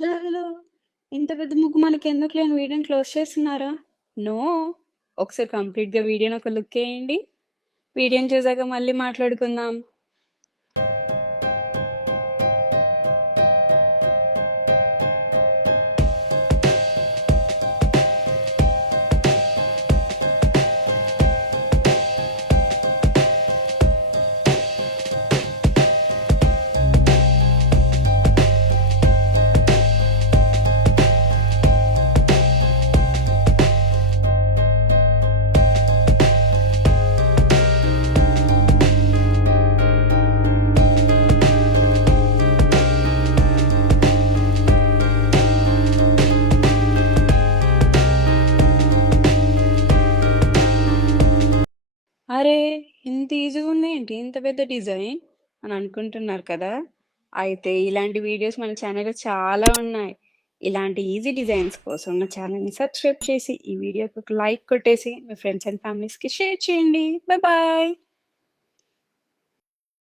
Hello! Hello! ఇంత పెద్ద ముగ్గు మనకెందుకులే అని వీడియోని క్లోజ్ చేస్తున్నారా? నో. ఒకసారి కంప్లీట్‌గా వీడియోని ఒక లుక్కేయండి. వీడియోని చూసాక మళ్ళీ మాట్లాడుకుందాం. అరే! ఇంత ఈజీగుందేంటి ఇంత పెద్ద డిజైన్ అని అనుకుంటున్నారు కదా! అయితే ఇలాంటి వీడియోస్ మన ఛానల్‌లో చాలా ఉన్నాయి. ఇలాంటి ఈజీ డిజైన్స్ కోసం నా ఛానల్‌ని సబ్స్క్రైబ్ చేసి, ఈ వీడియోకి ఒక లైక్ కొట్టేసి, మీ ఫ్రెండ్స్ అండ్ ఫ్యామిలీస్‌కి షేర్ చేయండి. Bye bye.